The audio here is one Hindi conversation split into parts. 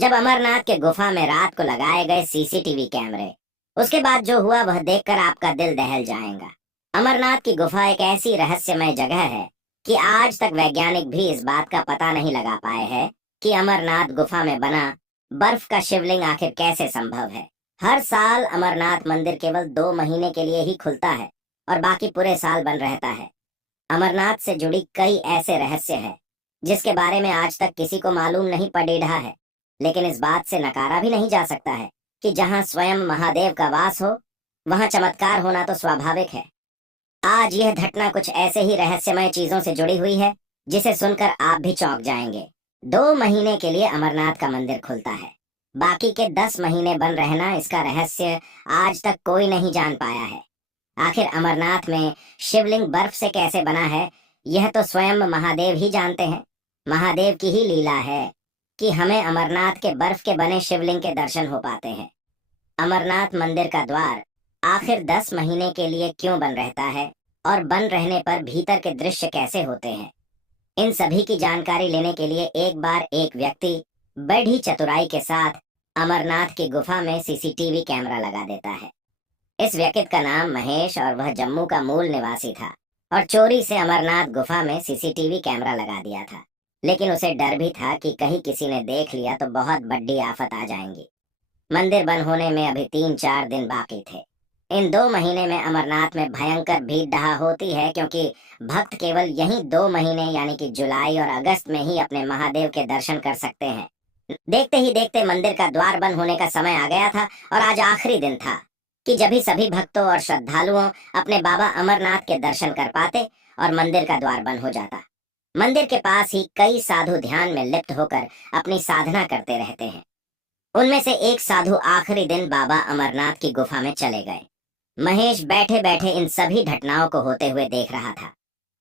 जब अमरनाथ के गुफा में रात को लगाए गए सीसीटीवी कैमरे, उसके बाद जो हुआ वह देखकर आपका दिल दहल जाएगा। अमरनाथ की गुफा एक ऐसी रहस्यमय जगह है कि आज तक वैज्ञानिक भी इस बात का पता नहीं लगा पाए हैं कि अमरनाथ गुफा में बना बर्फ का शिवलिंग आखिर कैसे संभव है। हर साल अमरनाथ मंदिर केवल 2 महीने के लिए ही खुलता है और बाकी पूरे साल बंद रहता है। अमरनाथ से जुड़ी कई ऐसे रहस्य हैं जिसके बारे में आज तक किसी को मालूम नहीं पड़ीढ़ा है, लेकिन इस बात से नकारा भी नहीं जा सकता है कि जहां स्वयं महादेव का वास हो, वहां चमत्कार होना तो स्वाभाविक है। आज यह घटना कुछ ऐसे ही रहस्यमय चीजों से जुड़ी हुई है जिसे सुनकर आप भी चौंक जाएंगे। 2 महीने के लिए अमरनाथ का मंदिर खुलता है, बाकी के 10 महीने बंद रहना, इसका रहस्य आज तक कोई नहीं जान पाया है। आखिर अमरनाथ में शिवलिंग बर्फ से कैसे बना है, यह तो स्वयं महादेव ही जानते हैं। महादेव की ही लीला है कि हमें अमरनाथ के बर्फ के बने शिवलिंग के दर्शन हो पाते हैं। अमरनाथ मंदिर का द्वार आखिर 10 महीने के लिए क्यों बंद रहता है और बंद रहने पर भीतर के दृश्य कैसे होते हैं, इन सभी की जानकारी लेने के लिए एक बार एक व्यक्ति बड़ी चतुराई के साथ अमरनाथ की गुफा में सीसीटीवी कैमरा लगा देता है। इस व्यक्ति का नाम महेश और वह जम्मू का मूल निवासी था और चोरी से अमरनाथ गुफा में सीसीटीवी कैमरा लगा दिया था। लेकिन उसे डर भी था कि कहीं किसी ने देख लिया तो बहुत बड़ी आफत आ जाएंगी। मंदिर बंद होने में अभी 3-4 दिन बाकी थे। इन 2 महीने में अमरनाथ में भयंकर भीड़ डहा होती है, क्योंकि भक्त केवल यही 2 महीने यानी कि जुलाई और अगस्त में ही अपने महादेव के दर्शन कर सकते हैं। देखते ही देखते मंदिर का द्वार बंद होने का समय आ गया था और आज आखिरी दिन था कि जब ही सभी भक्तों और श्रद्धालुओं अपने बाबा अमरनाथ के दर्शन कर पाते और मंदिर का द्वार बंद हो जाता। मंदिर के पास ही कई साधु ध्यान में लिप्त होकर अपनी साधना करते रहते हैं। उनमें से एक साधु आखिरी दिन बाबा अमरनाथ की गुफा में चले गए। महेश बैठे बैठे इन सभी घटनाओं को होते हुए देख रहा था।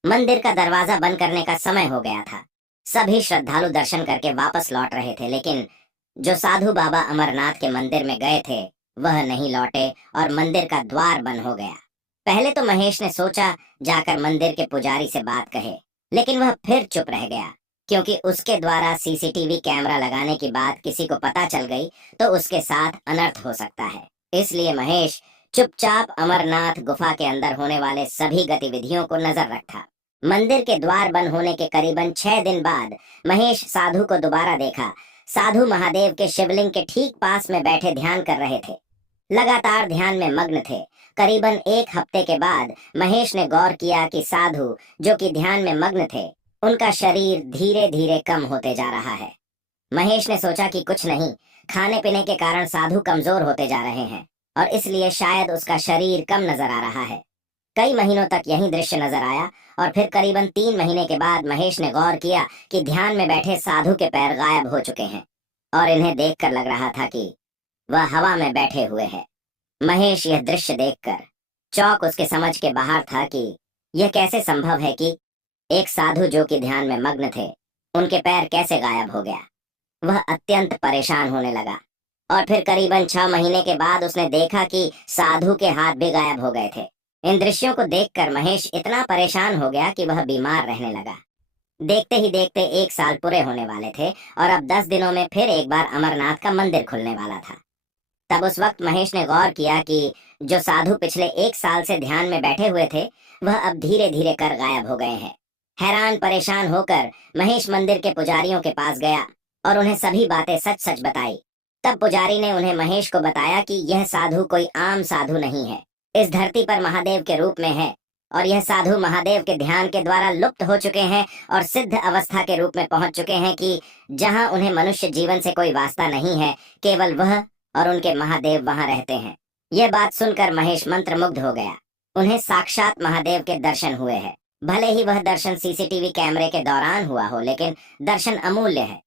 मंदिर का दरवाजा बंद करने का समय हो गया था। सभी श्रद्धालु दर्शन करके वापस लौट रहे थे, लेकिन जो साधु बाबा अमरनाथ के मंदिर में गए थे वह नहीं लौटे और मंदिर का द्वार बंद हो गया। पहले तो महेश ने सोचा जाकर मंदिर के पुजारी से बात कहे, लेकिन वह फिर चुप रह गया, क्योंकि उसके द्वारा सीसीटीवी कैमरा लगाने की बात किसी को पता चल गई तो उसके साथ अनर्थ हो सकता है। इसलिए महेश चुपचाप अमरनाथ गुफा के अंदर होने वाले सभी गतिविधियों को नजर रखा। मंदिर के द्वार बंद होने के करीबन 6 दिन बाद महेश साधु को दोबारा देखा। साधु महादेव के शिवलिंग के ठीक पास में बैठे ध्यान कर रहे थे, लगातार ध्यान में मग्न थे। करीबन 1 हफ्ते के बाद महेश ने गौर किया कि साधु जो कि ध्यान में मग्न थे, उनका शरीर धीरे धीरे कम होते जा रहा है। महेश ने सोचा कि कुछ नहीं, खाने पीने के कारण साधु कमजोर होते जा रहे हैं और इसलिए शायद उसका शरीर कम नजर आ रहा है। कई महीनों तक यही दृश्य नजर आया और फिर करीबन 3 महीने के बाद महेश ने गौर किया कि ध्यान में बैठे साधु के पैर गायब हो चुके हैं और इन्हें देखकर लग रहा था कि वह हवा में बैठे हुए हैं। महेश यह दृश्य देखकर चौंक उसके समझ के बाहर था कि यह कैसे संभव है कि एक साधु जो कि ध्यान में मग्न थे, उनके पैर कैसे गायब हो गया। वह अत्यंत परेशान होने लगा और फिर करीबन 6 महीने के बाद उसने देखा कि साधु के हाथ भी गायब हो गए थे। इन दृश्यों को देखकर महेश इतना परेशान हो गया कि वह बीमार रहने लगा। देखते ही देखते 1 साल पूरे होने वाले थे और अब 10 दिनों में फिर एक बार अमरनाथ का मंदिर खुलने वाला था। तब उस वक्त महेश ने गौर किया कि जो साधु पिछले 1 साल से ध्यान में बैठे हुए थे, वह अब धीरे धीरे कर गायब हो गए हैं। हैरान परेशान होकर महेश मंदिर के पुजारियों के पास गया और उन्हें सभी बातें सच सच बताई। तब पुजारी ने उन्हें महेश को बताया कि यह साधु कोई आम साधु नहीं है, इस धरती पर महादेव के रूप में है और यह साधु महादेव के ध्यान के द्वारा लुप्त हो चुके हैं और सिद्ध अवस्था के रूप में पहुंच चुके हैं कि जहां उन्हें मनुष्य जीवन से कोई वास्ता नहीं है, केवल वह और उनके महादेव वहां रहते हैं। यह बात सुनकर महेश मंत्रमुग्ध हो गया। उन्हें साक्षात महादेव के दर्शन हुए हैं। भले ही वह दर्शन सीसीटीवी कैमरे के दौरान हुआ हो, लेकिन दर्शन अमूल्य है।